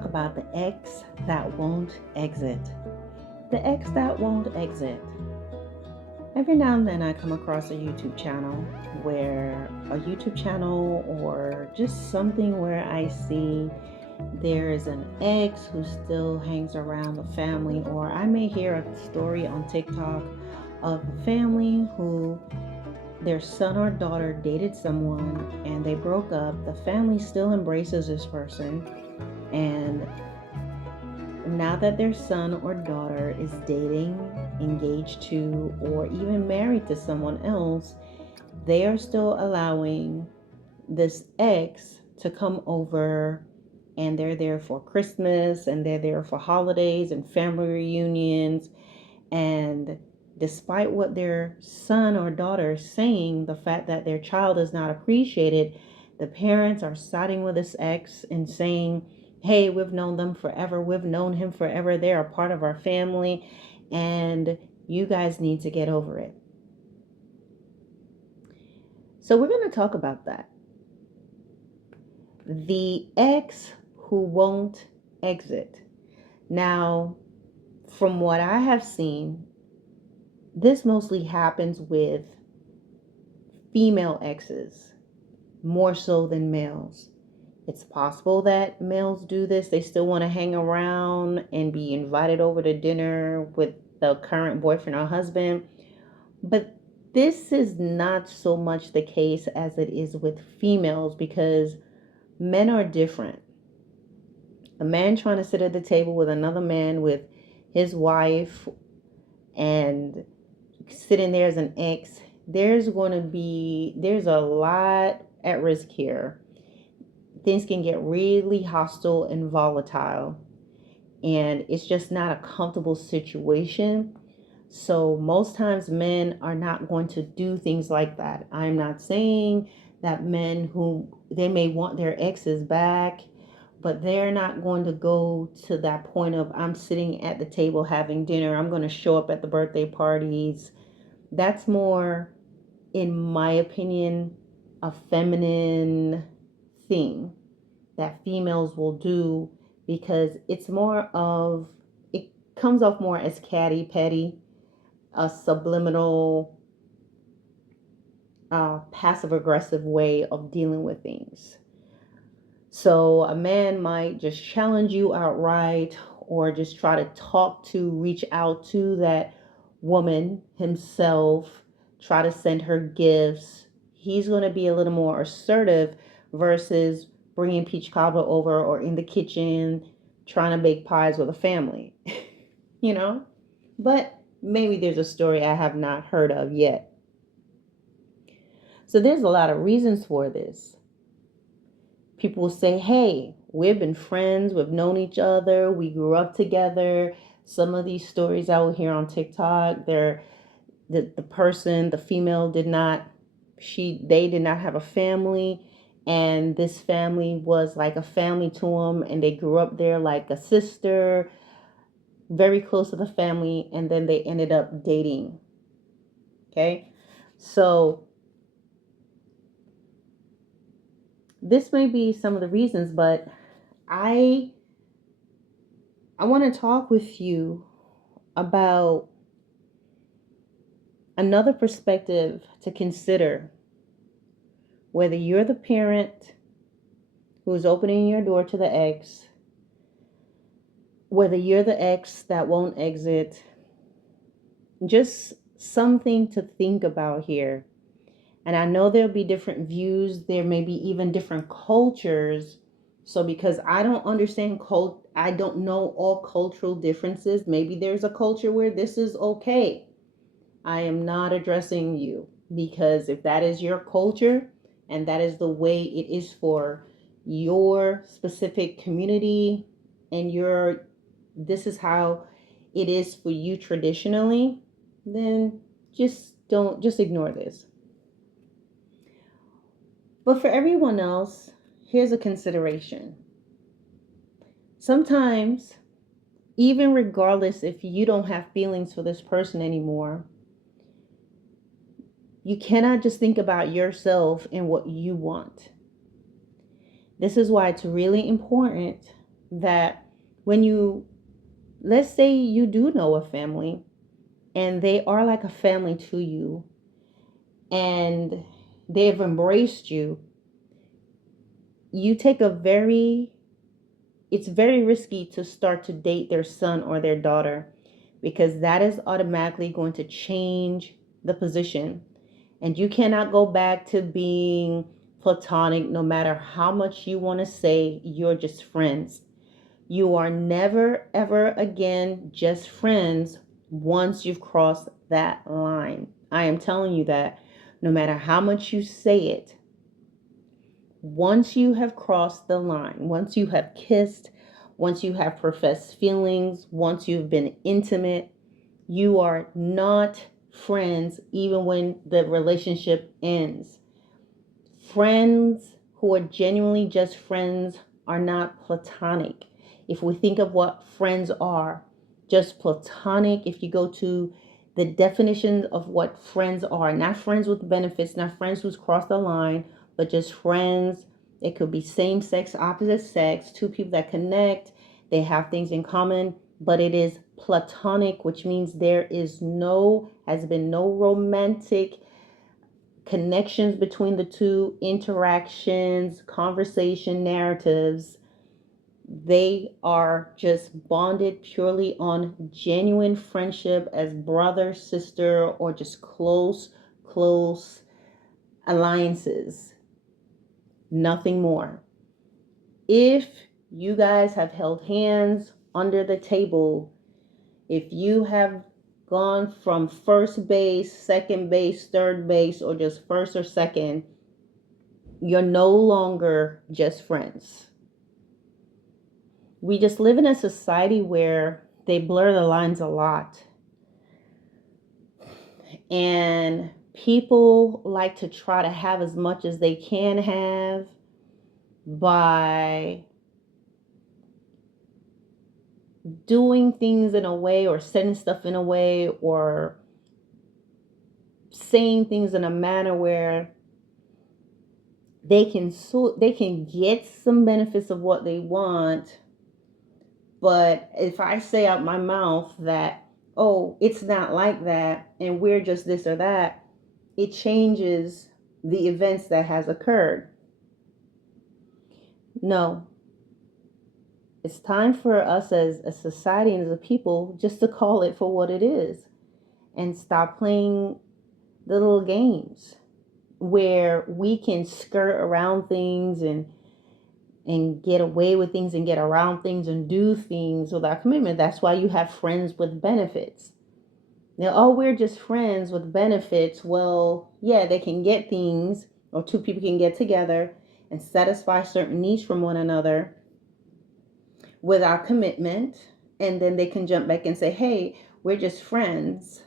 talk about the ex that won't exit. The ex that won't exit. Every now and then I come across a YouTube channel or just something where I see there is an ex who still hangs around the family, or I may hear a story on TikTok of a family who their son or daughter dated someone and they broke up. The family still embraces this person, and now that their son or daughter is dating, engaged to, or even married to someone else, they are still allowing this ex to come over, and they're there for Christmas and they're there for holidays and family reunions. And despite what their son or daughter is saying, the fact that their child is not appreciated, the parents are siding with this ex and saying, hey, we've known them forever. We've known him forever. They're a part of our family. And you guys need to get over it. So we're going to talk about that. The ex who won't exit. Now, from what I have seen, this mostly happens with female exes more so than males. It's possible that males do this. They still want to hang around and be invited over to dinner with the current boyfriend or husband. But this is not so much the case as it is with females, because men are different. A man trying to sit at the table with another man, with his wife, and sitting there as an ex, there's a lot at risk here. Things can get really hostile and volatile, and it's just not a comfortable situation. So most times men are not going to do things like that. I'm not saying that men who they may want their exes back, but they're not going to go to that point of, I'm sitting at the table having dinner, I'm going to show up at the birthday parties. That's more, in my opinion, a feminine thing that females will do, because it comes off more as catty, petty, a subliminal, passive aggressive way of dealing with things. So a man might just challenge you outright, or just try to reach out to that woman himself, try to send her gifts. He's going to be a little more assertive versus bringing peach cobbler over, or in the kitchen trying to bake pies with a family, you know? But maybe there's a story I have not heard of yet. So there's a lot of reasons for this. People will say, hey, we've been friends, we've known each other, we grew up together. Some of these stories I will hear on TikTok, the female they did not have a family, and this family was like a family to them, and they grew up there like a sister, very close to the family, and then they ended up dating. Okay, so this may be some of the reasons, but I want to talk with you about another perspective to consider. Whether you're the parent who's opening your door to the ex, whether you're the ex that won't exit, just something to think about here. And I know there'll be different views. There may be even different cultures. So because I don't understand I don't know all cultural differences. Maybe there's a culture where this is okay. I am not addressing you, because if that is your culture and that is the way it is for your specific community, and this is how it is for you traditionally, then just ignore this. But for everyone else, here's a consideration. Sometimes, even regardless if you don't have feelings for this person anymore, you cannot just think about yourself and what you want. This is why it's really important that when you, let's say you do know a family and they are like a family to you and they've embraced you, you take a very, it's very risky to start to date their son or their daughter, because that is automatically going to change the position. And you cannot go back to being platonic no matter how much you want to say you're just friends. You are never, ever again just friends once you've crossed that line. I am telling you that no matter how much you say it, once you have crossed the line, once you have kissed, once you have professed feelings, once you've been intimate, you are not friends even when the relationship ends. Friends who are genuinely just friends are not platonic. If we think of what friends are, just platonic, if you go to the definition of what friends are, not friends with benefits, not friends who's crossed the line, but just friends. It could be same sex, opposite sex, two people that connect, they have things in common, but it is platonic, which means there is no, has been no romantic connections between the two, interactions, conversation, narratives. They are just bonded purely on genuine friendship as brother, sister, or just close alliances. Nothing more. If you guys have held hands under the table, if you have gone from first base, second base, third base, or just first or second, you're no longer just friends. We just live in a society where they blur the lines a lot. And people like to try to have as much as they can have by doing things in a way or setting stuff in a way or saying things in a manner where they can get some benefits of what they want. But if I say out my mouth that, oh, it's not like that and we're just this or that, it changes the events that has occurred. No, it's time for us as a society and as a people just to call it for what it is and stop playing the little games where we can skirt around things and get away with things and get around things and do things without commitment. That's why you have friends with benefits. Now, oh, we're just friends with benefits. Well, yeah, they can get things, or two people can get together and satisfy certain needs from one another without commitment. And then they can jump back and say, hey, we're just friends,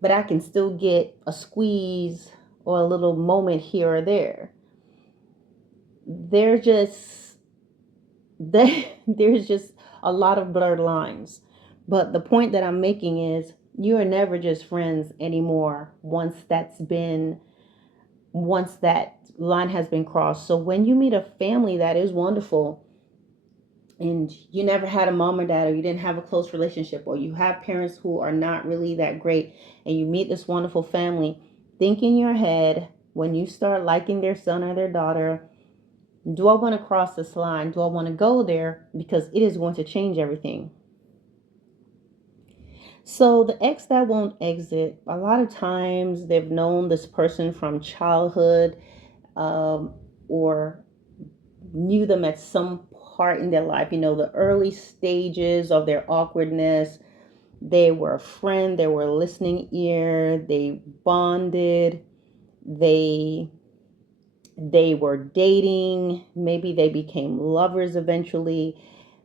but I can still get a squeeze or a little moment here or there. They're just there's just a lot of blurred lines. But the point that I'm making is you are never just friends anymore once that line has been crossed. So when you meet a family that is wonderful and you never had a mom or dad, or you didn't have a close relationship, or you have parents who are not really that great, and you meet this wonderful family, think in your head, when you start liking their son or their daughter, do I want to cross this line? Do I want to go there? Because it is going to change everything. So the ex that won't exit, a lot of times they've known this person from childhood, um, or knew them at some part in their life, the early stages of their awkwardness. They were a friend, they were a listening ear, they bonded, they were dating, maybe they became lovers eventually,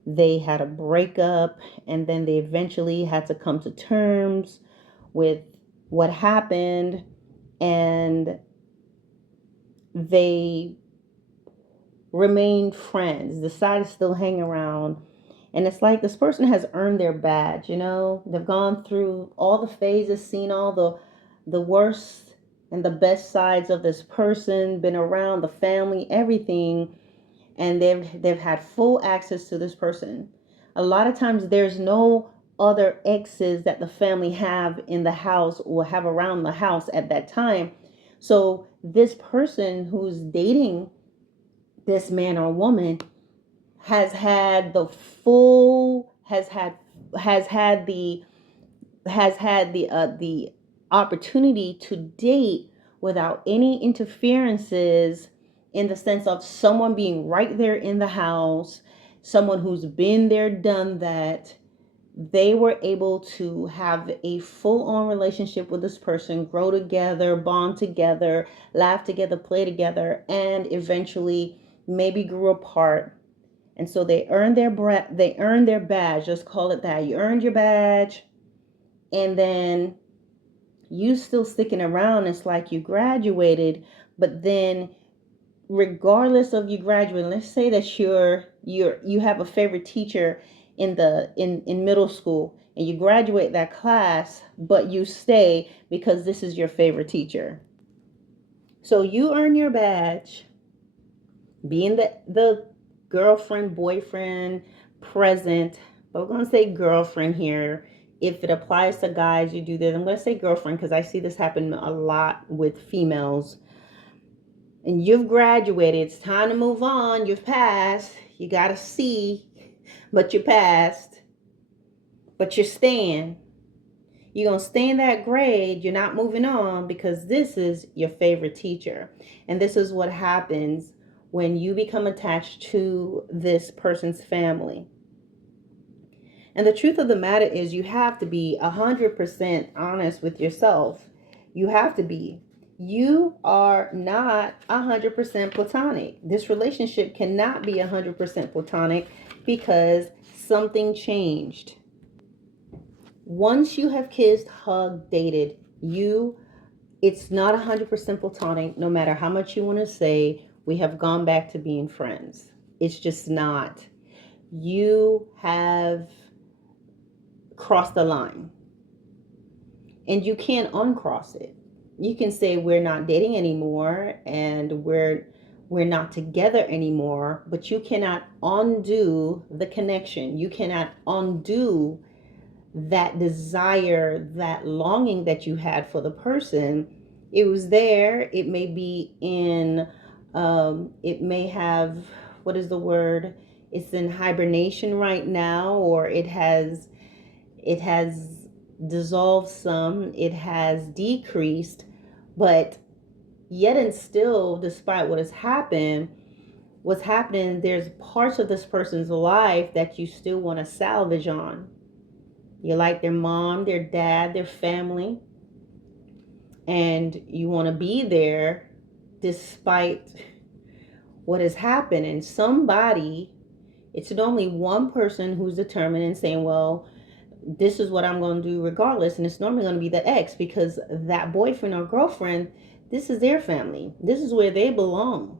they had a breakup, and then they eventually had to come to terms with what happened, and they remained friends, decided to still hang around. And it's like this person has earned their badge, they've gone through all the phases, seen all the worst and the best sides of this person, been around the family, everything. and they've had full access to this person. A lot of times there's no other exes that the family have in the house or have around the house at that time. So this person who's dating this man or woman has had the full has had the opportunity to date without any interferences, in the sense of someone being right there in the house, someone who's been there, done that. They were able to have a full on relationship with this person, grow together, bond together, laugh together, play together, and eventually maybe grew apart. And so they earned their badge. Just call it that. You earned your badge, and then you still sticking around. It's like you graduated, but then regardless of you graduating, let's say that you have a favorite teacher in middle school, and you graduate that class, but you stay because this is your favorite teacher. So you earn your badge, being the girlfriend, boyfriend, present, but we're going to say girlfriend here. If it applies to guys, you do this. I'm going to say girlfriend because I see this happen a lot with females. And you've graduated. It's time to move on. You've passed. You got a C, but you passed. But you're staying. You're going to stay in that grade. You're not moving on because this is your favorite teacher. And this is what happens when you become attached to this person's family. And the truth of the matter is, you have to be 100% honest with yourself. You have to be. You are not 100% platonic. This relationship cannot be 100% platonic because something changed. Once you have kissed, hugged, dated, it's not 100% platonic. No matter how much you want to say, we have gone back to being friends. It's just not. You have crossed the line, and you can't uncross it. You can say we're not dating anymore and we're not together anymore, but you cannot undo the connection. You cannot undo that desire, that longing that you had for the person. It was there. It may be in it may have, what is the word, it's in hibernation right now, or it has dissolved some, it has decreased, but yet and still, despite what has happened, what's happening, there's parts of this person's life that you still want to salvage on. You like their mom, their dad, their family, and you want to be there despite what has happened. And somebody, it's normally one person who's determined and saying, well, this is what I'm going to do regardless. And it's normally going to be the ex, because that boyfriend or girlfriend, this is their family. This is where they belong.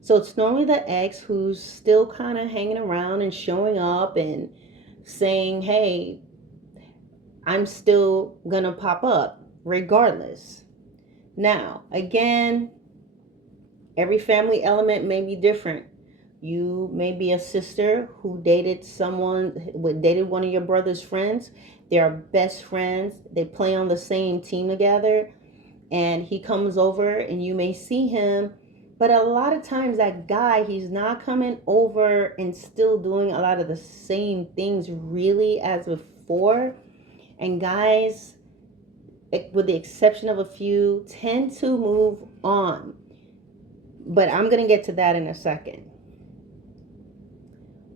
So it's normally the ex who's still kind of hanging around and showing up and saying, hey, I'm still going to pop up regardless. Now, again, every family element may be different. You may be a sister who dated one of your brother's friends. They are best friends. They play on the same team together. And he comes over and you may see him. But a lot of times that guy, he's not coming over and still doing a lot of the same things really as before. And guys, with the exception of a few, tend to move on. But I'm going to get to that in a second.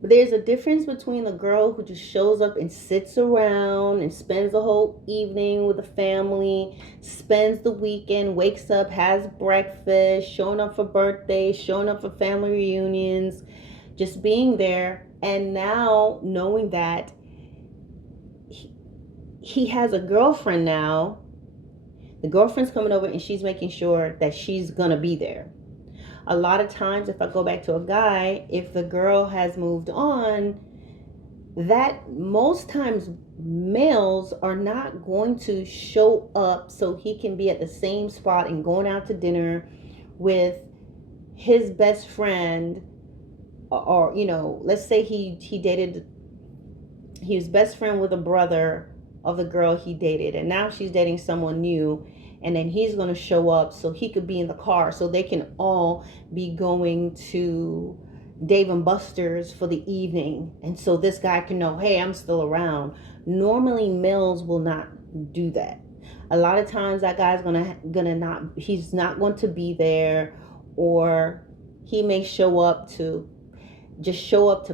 But there's a difference between the girl who just shows up and sits around and spends the whole evening with the family, spends the weekend, wakes up, has breakfast, showing up for birthdays, showing up for family reunions, just being there. And now knowing that he has a girlfriend now, the girlfriend's coming over and she's making sure that she's going to be there. A lot of times, if I go back to a guy, if the girl has moved on, that most times males are not going to show up so he can be at the same spot and going out to dinner with his best friend or let's say he was best friend with a brother of the girl he dated, and now she's dating someone new, and then he's going to show up so he could be in the car so they can all be going to Dave and Buster's for the evening, and so this guy can know, hey, I'm still around. Normally males will not do that. A lot of times that guy's gonna not, he's not going to be there, or he may show up to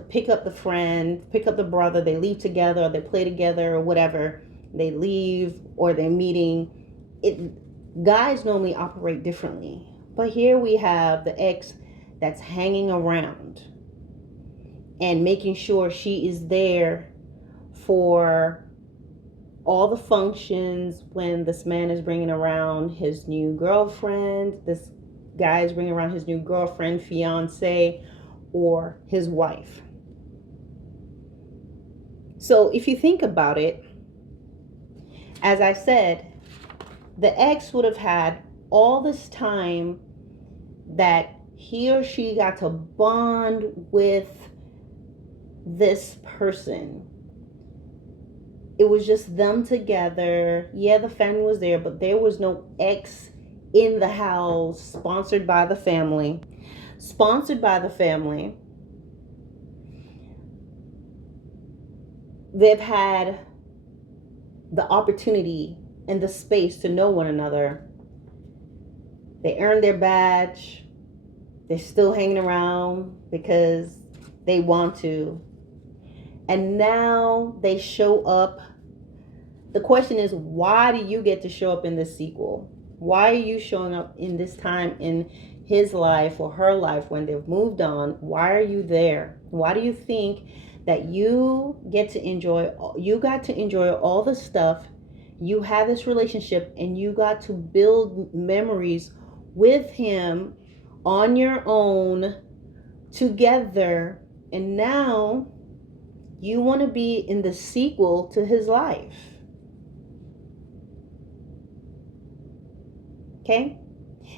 pick up the friend, pick up the brother. They leave together, or they play together, or whatever. They leave, or they're meeting. Guys normally operate differently, but here we have the ex that's hanging around and making sure she is there for all the functions. When this man is bringing around his new girlfriend, this guy is bringing around his new girlfriend, fiance, or his wife. So if you think about it, as I said, the ex would have had all this time that he or she got to bond with this person. It was just them together. Yeah, the family was there, but there was no ex in the house. Sponsored by the family. They've had the opportunity and the space to know one another. They earned their badge. They're still hanging around because they want to. And now they show up. The question is, why do you get to show up in this sequel? Why are you showing up in this time in his life or her life when they've moved on? Why are you there? Why do you think that you got to enjoy all the stuff? You had this relationship and you got to build memories with him on your own together, and now you want to be in the sequel to his life. Okay?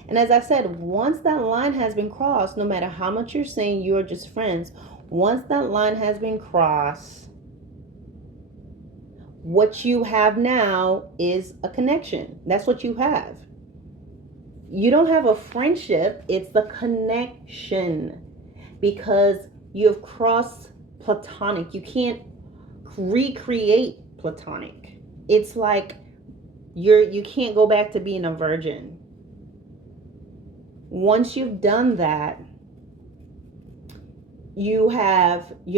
And as I said, once that line has been crossed, no matter how much you're saying you're just friends, once that line has been crossed, what you have now is a connection. That's what you have. You don't have a friendship, it's the connection, because you have crossed platonic. You can't recreate platonic. It's like you can't go back to being a virgin. Once you've done that, you're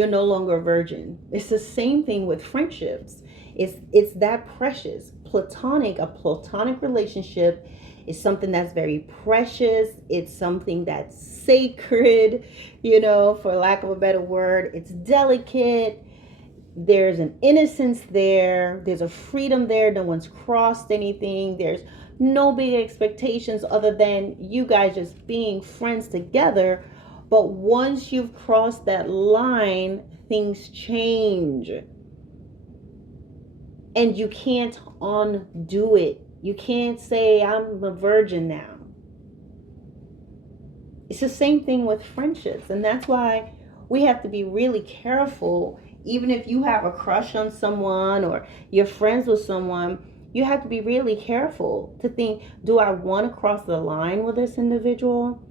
no longer a virgin. It's the same thing with friendships. It's that precious. A platonic relationship is something that's very precious. It's something that's sacred, for lack of a better word. It's delicate. There's an innocence there. There's a freedom there. No one's crossed anything. There's no big expectations other than you guys just being friends together. But once you've crossed that line, things change. And you can't undo it. You can't say, I'm a virgin now. It's the same thing with friendships. And that's why we have to be really careful. Even if you have a crush on someone or you're friends with someone, you have to be really careful to think, do I want to cross the line with this individual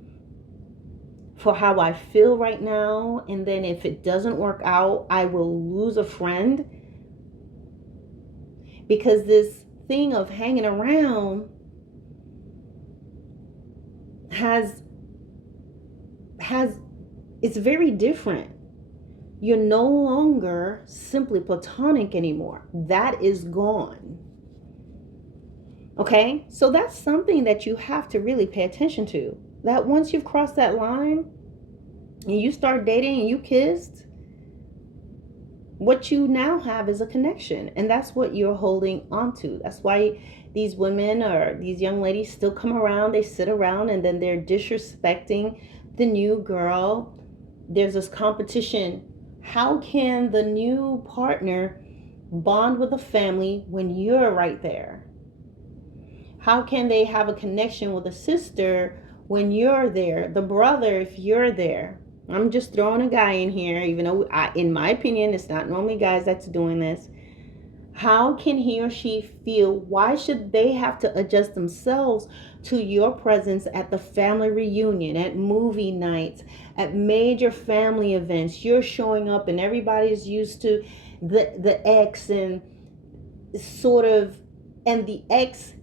for how I feel right now? And then if it doesn't work out, I will lose a friend. Because this thing of hanging around it's very different. You're no longer simply platonic anymore. That is gone. Okay? So that's something that you have to really pay attention to. That once you've crossed that line and you start dating and you kissed, what you now have is a connection. And that's what you're holding on to. That's why these women or these young ladies still come around. They sit around and then they're disrespecting the new girl. There's this competition. How can the new partner bond with the family when you're right there? How can they have a connection with a sister when you're there? The brother, if you're there? I'm just throwing a guy in here, even though in my opinion, it's not normally guys that's doing this. How can he or she feel? Why should they have to adjust themselves to your presence at the family reunion, at movie nights, at major family events? You're showing up and everybody's used to the ex and sort of, and the ex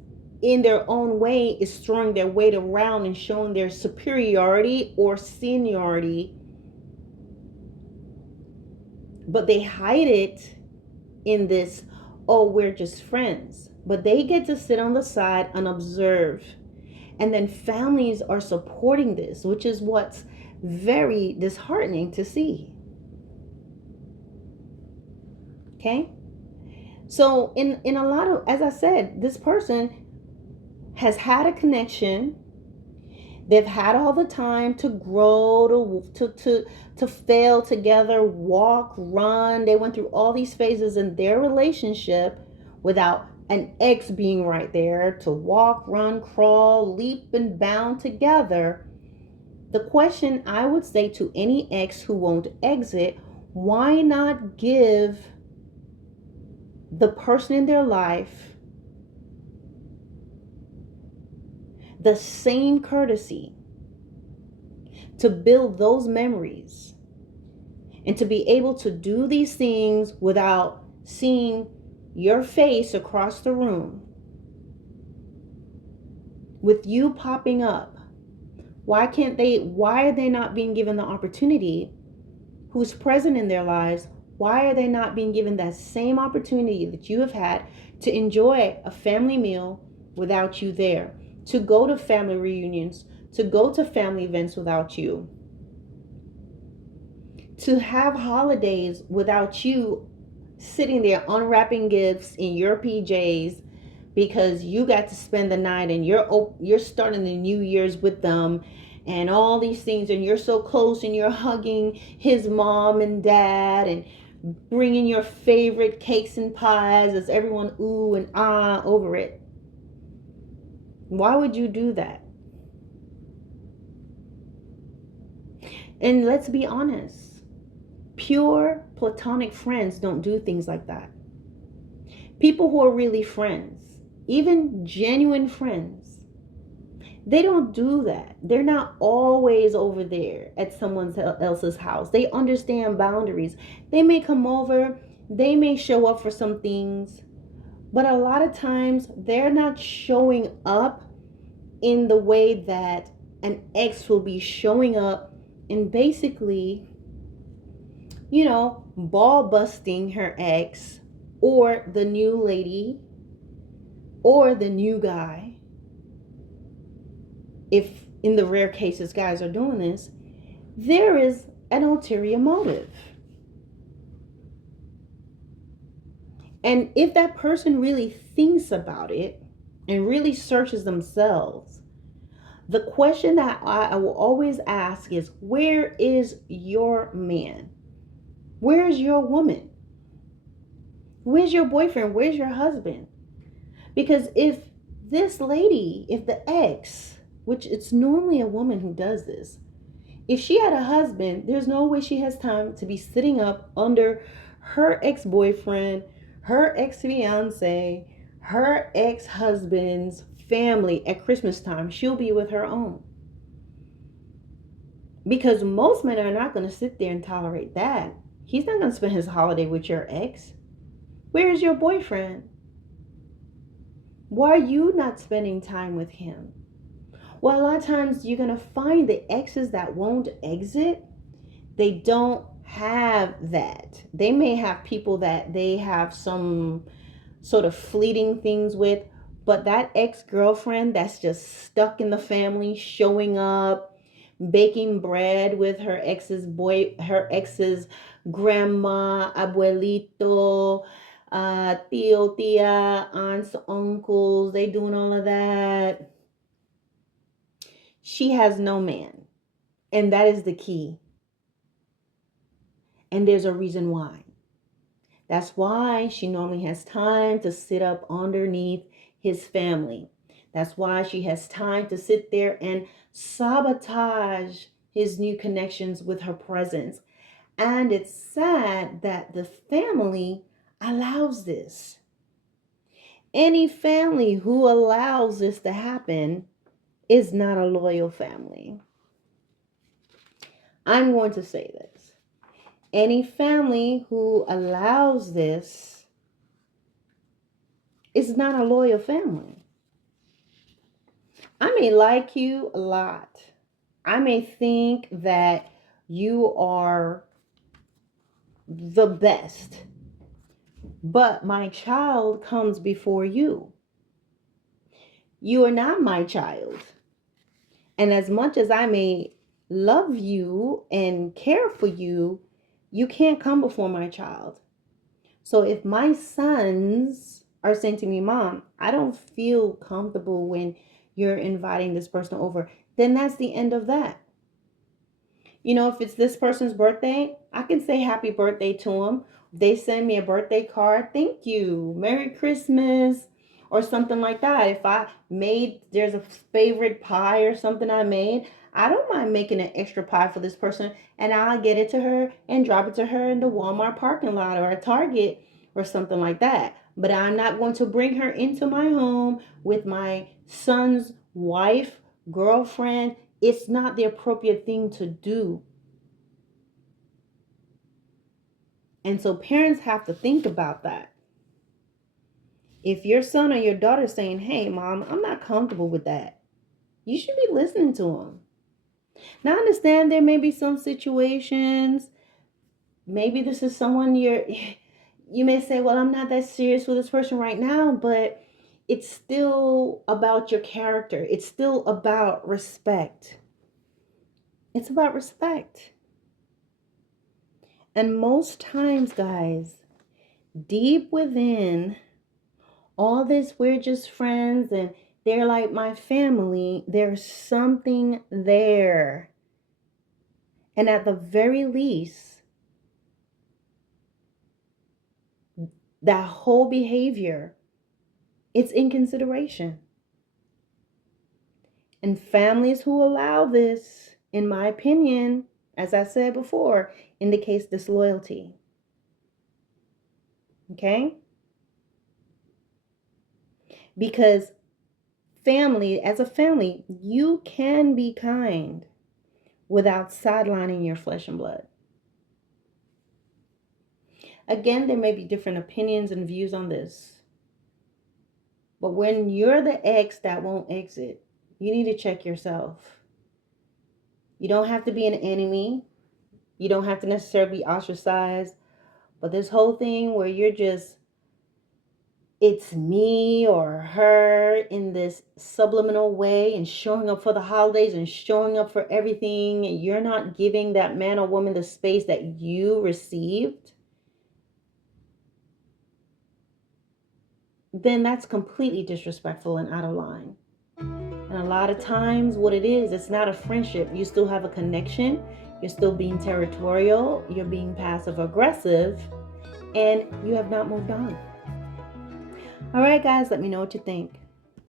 in their own way is throwing their weight around and showing their superiority or seniority, but they hide it in this, oh, we're just friends. But they get to sit on the side and observe. And then families are supporting this, which is what's very disheartening to see. Okay? So in a lot of, as I said, this person has had a connection. They've had all the time to grow, to fail together, walk, run. They went through all these phases in their relationship without an ex being right there to walk, run, crawl, leap, and bound together. The question I would say to any ex who won't exit, why not give the person in their life the same courtesy to build those memories and to be able to do these things without seeing your face across the room with you popping up? Why are they not being given the opportunity? Who's present in their lives? Why are they not being given that same opportunity that you have had to enjoy a family meal without you there, to go to family reunions, to go to family events without you, to have holidays without you sitting there unwrapping gifts in your PJs because you got to spend the night and you're starting the New Year's with them and all these things, and you're so close and you're hugging his mom and dad and bringing your favorite cakes and pies as everyone ooh and ah over it. Why would you do that? And let's be honest, pure platonic friends don't do things like that. People who are really friends, even genuine friends, they don't do that. They're not always over there at someone else's house. They understand boundaries. They may come over, they may show up for some things, but a lot of times they're not showing up in the way that an ex will be showing up and basically, ball busting her ex or the new lady or the new guy. If in the rare cases guys are doing this, there is an ulterior motive. And if that person really thinks about it and really searches themselves, the question that I will always ask is, where is your man? Where's your woman? Where's your boyfriend? Where's your husband? Because if this lady, if the ex, which it's normally a woman who does this, if she had a husband, there's no way she has time to be sitting up under her ex-boyfriend, her ex-fiance, her ex-husband's family at Christmas time. She'll be with her own. Because most men are not going to sit there and tolerate that. He's not going to spend his holiday with your ex. Where's your boyfriend? Why are you not spending time with him? Well, a lot of times you're going to find the exes that won't exit, they don't have that. They may have people that they have some sort of fleeting things with, but that ex-girlfriend that's just stuck in the family, showing up, baking bread with her ex's grandma, abuelito, tío, tia, aunts, uncles, they doing all of that. She has no man. And that is the key. And there's a reason why. That's why she normally has time to sit up underneath his family. That's why she has time to sit there and sabotage his new connections with her presence. And it's sad that the family allows this. Any family who allows this to happen is not a loyal family. I'm going to say this. Any family who allows this is not a loyal family. I may like you a lot. I may think that you are the best, but my child comes before you. You are not my child. And as much as I may love you and care for you, you can't come before my child. So if my sons are saying to me, Mom, I don't feel comfortable when you're inviting this person over, then that's the end of that. You know, if it's this person's birthday, I can say happy birthday to them. They send me a birthday card, thank you, Merry Christmas, or something like that. If there's a favorite pie or something I made, I don't mind making an extra pie for this person, and I'll get it to her and drop it to her in the Walmart parking lot or a Target or something like that. But I'm not going to bring her into my home with my son's wife, girlfriend. It's not the appropriate thing to do. And so parents have to think about that. If your son or your daughter is saying, hey, Mom, I'm not comfortable with that, you should be listening to them. Now, I understand there may be some situations, maybe this is someone you may say, well, I'm not that serious with this person right now, but it's still about your character. It's still about respect. It's about respect. And most times, guys, deep within all this, we're just friends and they're like my family, there's something there. And at the very least, that whole behavior, it's inconsideration. And families who allow this, in my opinion, as I said before, indicates disloyalty. Okay? Because as a family, you can be kind without sidelining your flesh and blood. Again, there may be different opinions and views on this. But when you're the ex that won't exit, you need to check yourself. You don't have to be an enemy. You don't have to necessarily be ostracized. But this whole thing where you're just, it's me or her in this subliminal way and showing up for the holidays and showing up for everything, and you're not giving that man or woman the space that you received, then that's completely disrespectful and out of line. And a lot of times what it is, it's not a friendship. You still have a connection. You're still being territorial. You're being passive aggressive. And you have not moved on. All right, guys, let me know what you think.